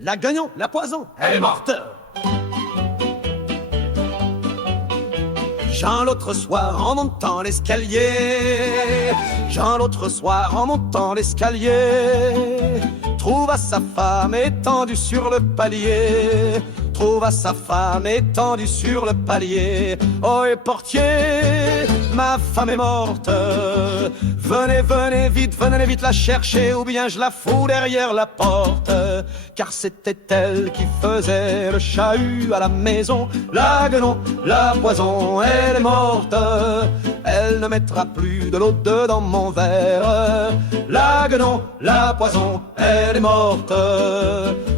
La guignon, la poison, elle est morte. Jean l'autre soir en montant l'escalier, Jean l'autre soir en montant l'escalier, trouva sa femme étendue sur le palier, trouva sa femme étendue sur le palier. Oh et portier, ma femme est morte. Venez, venez vite la chercher, ou bien je la fous derrière la porte. Car c'était elle qui faisait le chahut à la maison. La guenon, la poison, elle est morte. Elle ne mettra plus de l'eau dedans mon verre. La guenon, la poison, elle est morte.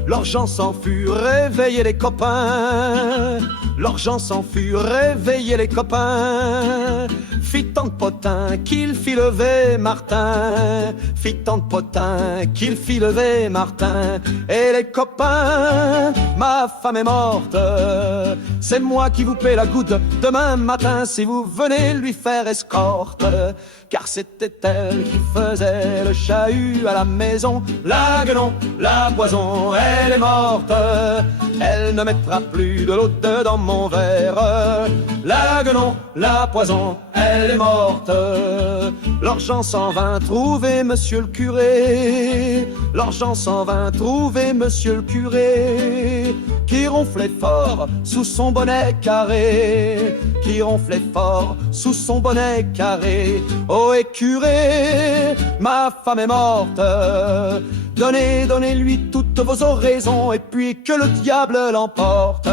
L'argent s'en fut, réveiller les copains. L'argent s'en fut, réveiller les copains. Fit tant de potins qu'il fit lever Martin. Fit tant de potins qu'il fit lever Martin. Et les copains, ma femme est morte. C'est moi qui vous paie la goutte demain matin si vous venez lui faire escorte. Car c'était elle qui faisait le chahut à la maison. La guenon, la poison, elle est morte. Elle ne mettra plus de l'eau dedans mon verre. La guenon, la poison, elle est morte. L'argent s'en vint trouver monsieur le curé. L'argent s'en vint trouver monsieur le curé, qui ronflait fort sous son bonnet carré, qui ronflait fort sous son bonnet carré. Oh et curé, ma femme est morte. Donnez-lui toutes vos oraisons, et puis que le diable l'emporte.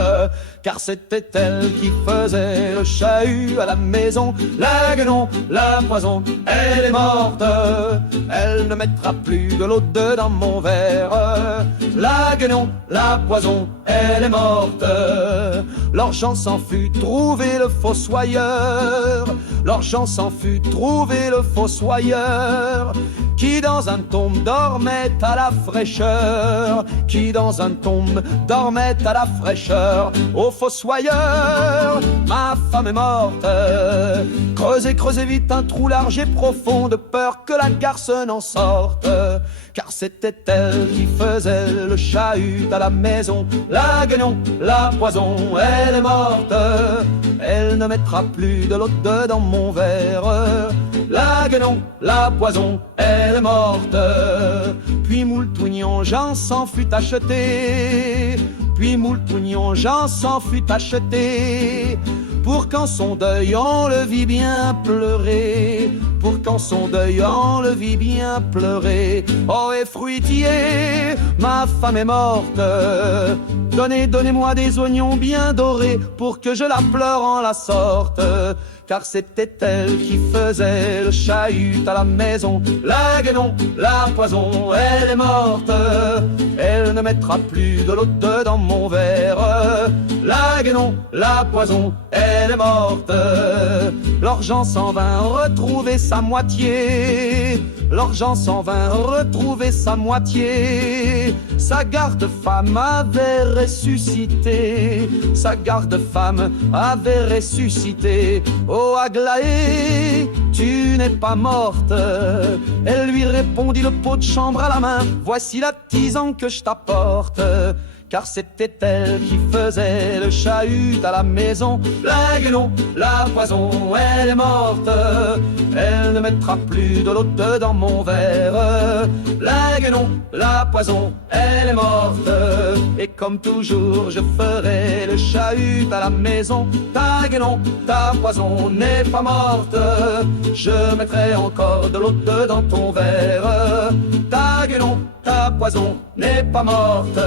Car c'était elle qui faisait le chahut à la maison. La guenon, la poison, elle est morte. Elle ne mettra plus de l'eau dedans mon verre. La guenon, la poison, elle est morte. L'argent s'en fut trouver le fossoyeur. L'argent s'en fut trouver le fossoyeur, qui dans un tombe dormait à la fraîcheur, qui dans un tombe dormait à la fraîcheur. Ô fossoyeur, ma femme est morte. Creusez, creusez vite un trou large et profond, de peur que la garce n'en sorte. Car c'était elle qui faisait le chahut à la maison. La guenon, la poison, elle est morte. Elle ne mettra plus de l'eau dedans mon verre. La guenon, la poison, elle est morte. Puis moultougnon, Jean s'en fut acheté. Puis moultougnon, Jean s'en fut acheté. Pour qu'en son deuil on le vit bien pleurer. Pour qu'en son deuil on le vit bien pleurer. Oh et fruitier, ma femme est morte. Donnez-moi des oignons bien dorés, pour que je la pleure en la sorte. Car c'était elle qui faisait le chahut à la maison. La guenon, la poison, elle est morte. Elle ne mettra plus de l'eau dedans mon verre. La guenon, la poison, elle est morte. L'argent s'en vint retrouver sa moitié. L'argent s'en vint retrouver sa moitié. Sa garde-femme avait ressuscité. Sa garde-femme avait ressuscité. Oh Aglaé, tu n'es pas morte. Elle lui répondit le pot de chambre à la main. Voici la tisane que je t'apporte. Car c'était elle qui faisait le chahut à la maison. La guenon, la poison, elle est morte. Elle ne mettra plus de l'eau dedans mon verre. La guenon, la poison, elle est morte. Et comme toujours je ferai le chahut à la maison. Ta guenon, ta poison n'est pas morte. Je mettrai encore de l'eau dedans ton verre. Ta guenon, ta poison n'est pas morte.